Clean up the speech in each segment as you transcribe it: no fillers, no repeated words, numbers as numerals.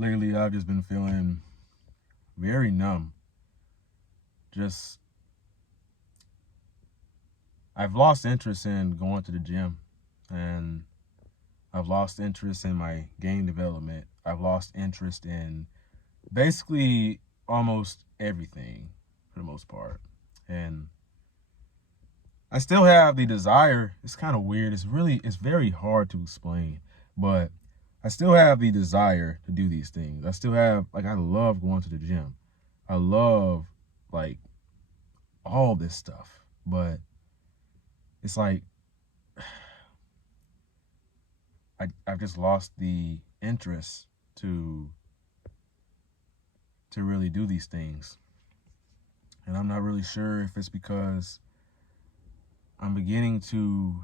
Lately, I've just been feeling very numb. Just, I've lost interest in going to the gym, and I've lost interest in my game development. I've lost interest in basically almost everything for the most part. And I still have the desire. It's kind of weird. It's very hard to explain, but I still have the desire to do these things. I still have, like, I love going to the gym. I love, like, all this stuff, but it's like I've just lost the interest to really do these things. And I'm not really sure if it's because I'm beginning to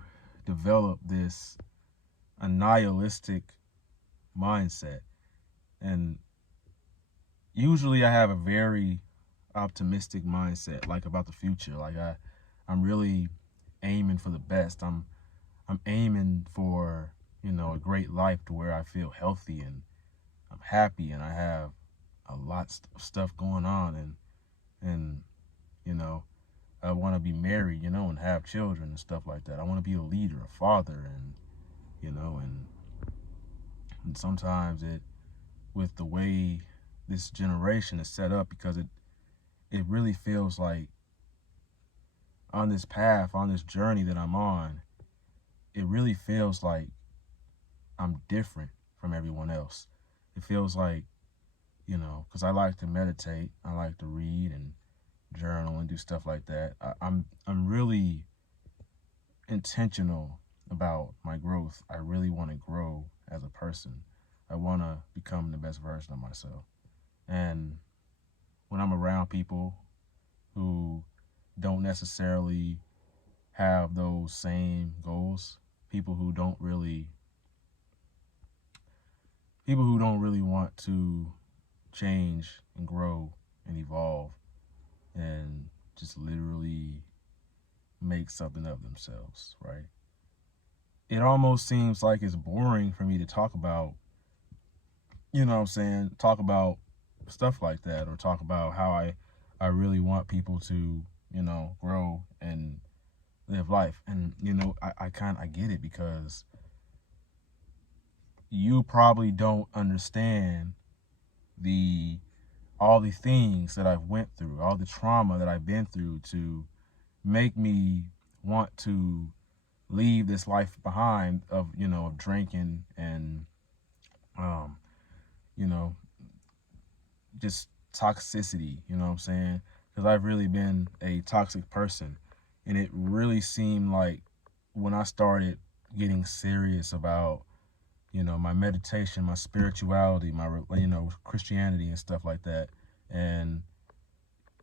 develop this a nihilistic mindset. And usually I have a very optimistic mindset, like about the future. I'm really aiming for the best. I'm aiming for, a great life to where I feel healthy and I'm happy and I have a lot of stuff going on, and you know I want to be married, and have children and stuff like that. I want to be a leader, a father, and you know and and sometimes it with the way this generation is set up, because it really feels like on this path, on this journey that I'm on, it really feels like I'm different from everyone else. It feels like, because I like to meditate, I like to read and journal and do stuff like that. I'm really intentional about my growth. I really want to grow as a person. I want to become the best version of myself. And when I'm around people who don't necessarily have those same goals, people who don't really want to change and grow and evolve and just literally make something of themselves, right? It almost seems like it's boring for me to talk about, talk about stuff like that, or talk about how I really want people to, grow and live life. And, I get it, because you probably don't understand the all the things that I've went through, all the trauma that I've been through to make me want to leave this life behind of, of drinking and, um, you know, just toxicity, you know what I'm saying? Because I've really been a toxic person. And it really seemed like when I started getting serious about, my meditation, my spirituality, my, Christianity and stuff like that. And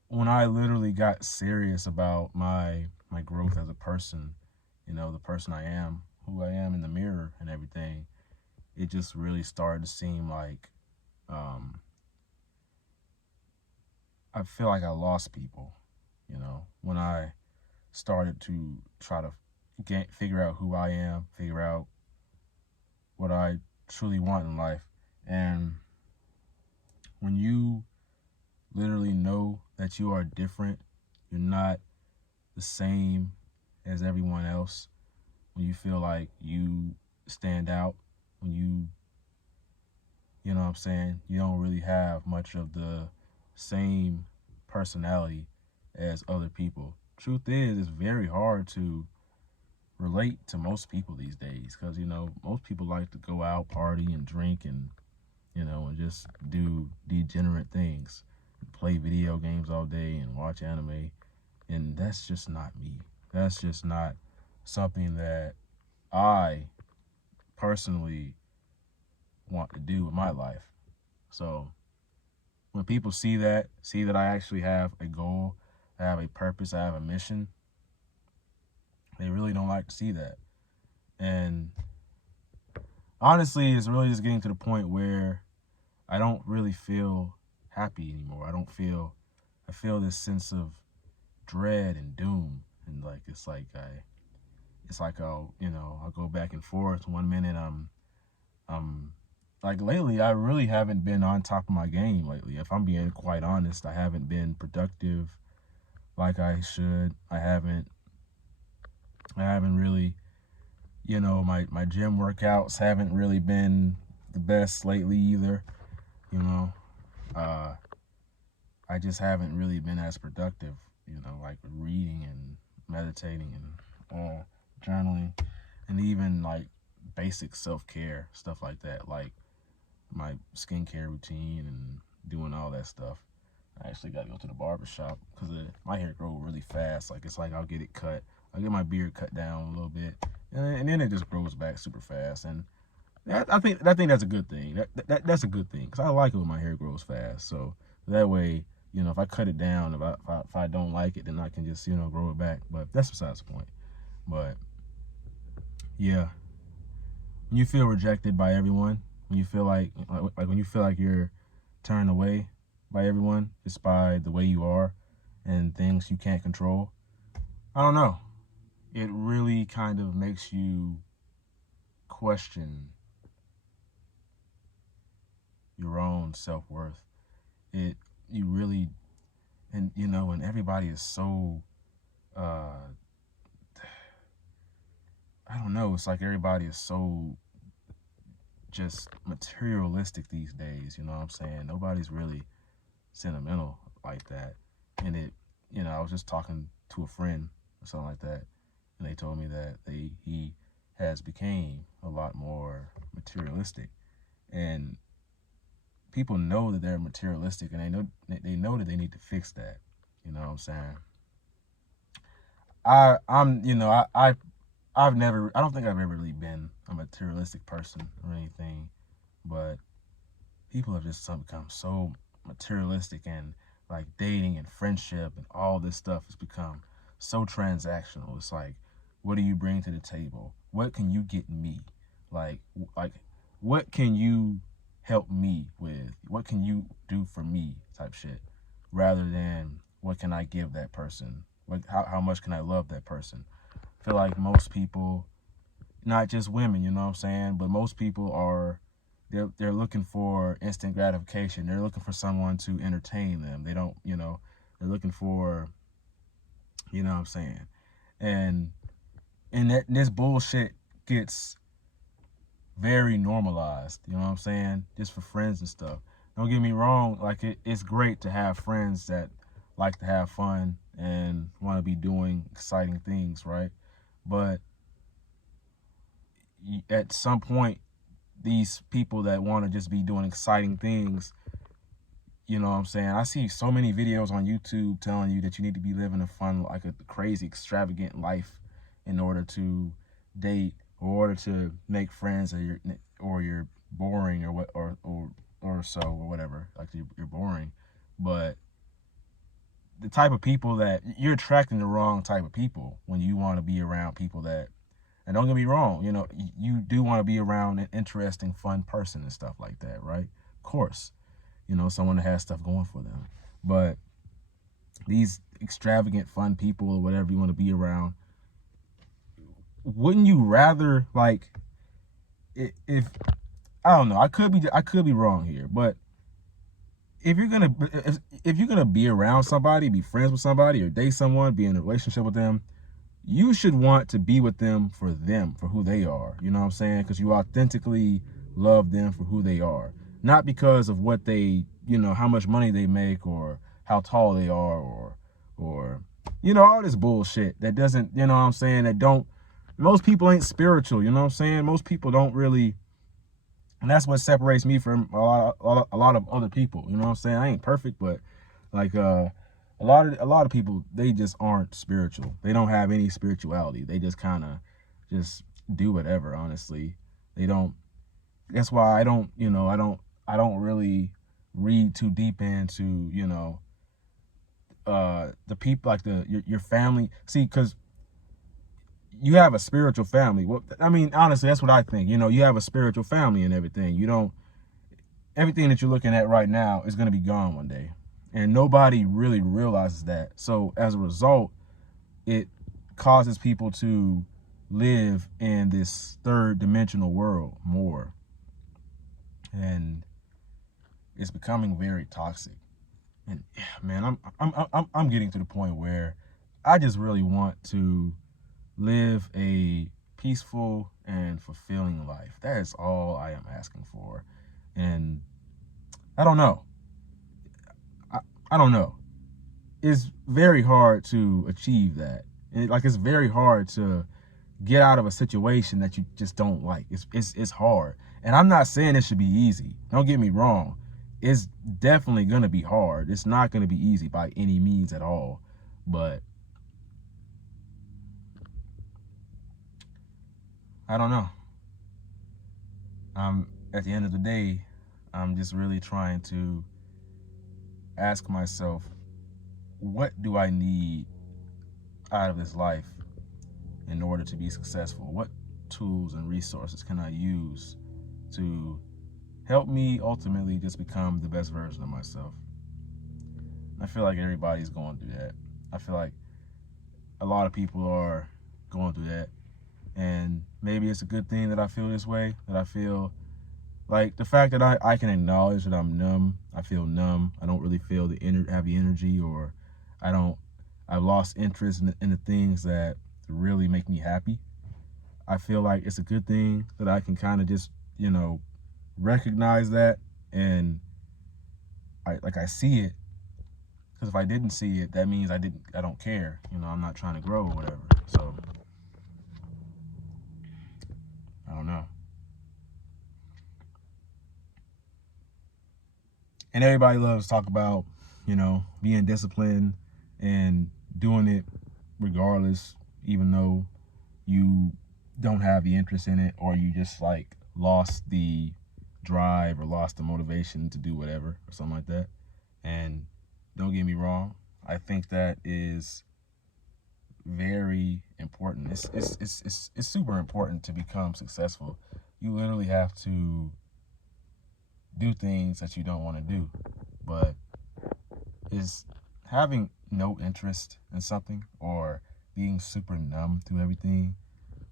when I literally got serious about my growth as a person, the person I am, who I am in the mirror and everything, it just really started to seem like, um, I feel like I lost people, when I started to try to figure out who I am, figure out what I truly want in life. And when you literally know that you are different, you're not the same as everyone else, when you feel like you stand out, when you know what I'm saying, you don't really have much of the same personality as other people. Truth is, it's very hard to relate to most people these days, because, most people like to go out, party, and drink, and, and just do degenerate things, play video games all day and watch anime. And that's just not me. That's just not something that I personally want to do in my life. So when people see that I actually have a goal, I have a purpose, I have a mission, they really don't like to see that. And honestly, it's really just getting to the point where I don't really feel happy anymore. I feel this sense of dread and doom. And like, it's like I'll go back and forth. One minute I'm like lately, I really haven't been on top of my game lately. If I'm being quite honest, I haven't been productive like I should. I haven't really, my gym workouts haven't really been the best lately either. You know, uh, I just haven't really been as productive. Like reading and meditating and journaling, and even like basic self care stuff like that, like my skincare routine and doing all that stuff. I actually got to go to the barber shop because my hair grows really fast. Like it's like I'll get it cut. I'll get my beard cut down a little bit, and then it just grows back super fast. And I think that's a good thing. That's a good thing because I like it when my hair grows fast. So that way, if I cut it down, if I don't like it, then I can just grow it back. But that's besides the point. But yeah, when you feel rejected by everyone, when you feel like when you feel like you're turned away by everyone just by the way you are and things you can't control, I don't know. It really kind of makes you question your own self-worth. You really, and everybody is so I don't know, it's like everybody is so just materialistic these days, you know what I'm saying? Nobody's really sentimental like that. And I was just talking to a friend or something like that, and they told me that he has became a lot more materialistic. And people know that they're materialistic, and they know that they need to fix that. You know what I'm saying? I'm you know I don't think I've ever really been a materialistic person or anything, but people have just become so materialistic, and like dating and friendship and all this stuff has become so transactional. It's like, what do you bring to the table? What can you get me? Like like what can you help me with? What can you do for me type shit, rather than what can I give that person? How much can I love that person? I feel like most people, not just women, you know what I'm saying, but most people are they're looking for instant gratification. They're looking for someone to entertain them. They don't, they're looking for, you know what I'm saying, and this bullshit gets very normalized. You know what I'm saying, just for friends and stuff. Don't get me wrong. Like it's great to have friends that like to have fun and want to be doing exciting things, right? But at some point, these people that want to just be doing exciting things, you know what I'm saying? I see so many videos on YouTube telling you that you need to be living a fun, like a crazy, extravagant life in order to date, or in order to make friends, or you're boring, or what, or so, or whatever. Like you're boring. But the type of people that you're attracting, the wrong type of people when you want to be around people that, and don't get me wrong, you do want to be around an interesting, fun person and stuff like that, right? Of course, someone that has stuff going for them. But these extravagant, fun people, or whatever you want to be around, wouldn't you rather, like, if I don't know, I could be wrong here, but if you're gonna be around somebody, be friends with somebody, or date someone, be in a relationship with them, you should want to be with them, for who they are. You know what I'm saying? Because you authentically love them for who they are, not because of what they, how much money they make, or how tall they are, or all this bullshit that doesn't, you know what I'm saying, that don't, most people ain't spiritual. You know what I'm saying? Most people don't really. And that's what separates me from a lot of other people. You know what I'm saying? I ain't perfect, but like a lot of people, they just aren't spiritual. They don't have any spirituality. They just kind of just do whatever, honestly. They don't. That's why I don't really read too deep into, the people, like your family. See, cuz you have a spiritual family. Well, I mean, honestly, that's what I think. You have a spiritual family and everything. Everything that you're looking at right now is going to be gone one day. And nobody really realizes that. So as a result, it causes people to live in this third dimensional world more. and it's becoming very toxic. And yeah, man, I'm getting to the point where I just really want to live a peaceful and fulfilling life. That is all I am asking for. And I don't know. I, I don't know. It's very hard to achieve that. It's very hard to get out of a situation that you just don't like. It's hard. And I'm not saying it should be easy. Don't get me wrong. It's definitely gonna be hard. It's not gonna be easy by any means at all. But I don't know. At the end of the day, I'm just really trying to ask myself, what do I need out of this life in order to be successful? What tools and resources can I use to help me ultimately just become the best version of myself? I feel like everybody's going through that. I feel like a lot of people are going through that. And maybe it's a good thing that I feel this way, that I feel like the fact that I can acknowledge that I'm numb. I feel numb. I don't really feel have the energy, or I've lost interest in the things that really make me happy. I feel like it's a good thing that I can kind of just, recognize that, and I see it. Because if I didn't see it, that means I don't care. I'm not trying to grow or whatever. So I don't know. And everybody loves to talk about, being disciplined and doing it regardless, even though you don't have the interest in it, or you just like lost the drive or lost the motivation to do whatever or something like that. And don't get me wrong, I think that is very important. It's super important to become successful. You literally have to do things that you don't want to do. But is having no interest in something, or being super numb to everything,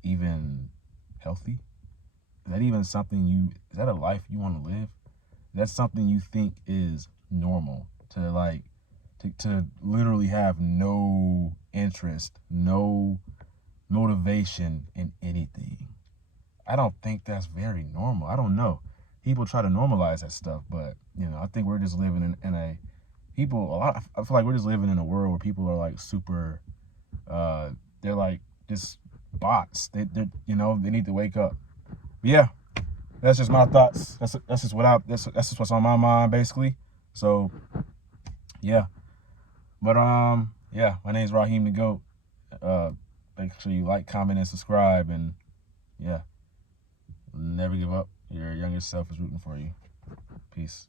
even healthy? Is that even something is that a life you want to live? That's something you think is normal, to literally have no interest, no motivation in anything? I don't think that's very normal. I don't know. People try to normalize that stuff, but I think we're just living in I feel like we're just living in a world where people are like super, they're like just bots. They need to wake up. But yeah, that's just my thoughts. That's just what's on my mind basically. So yeah, but yeah, my name's Raheem the Goat. Make sure you like, comment, and subscribe, and yeah, never give up. Your younger self is rooting for you. Peace.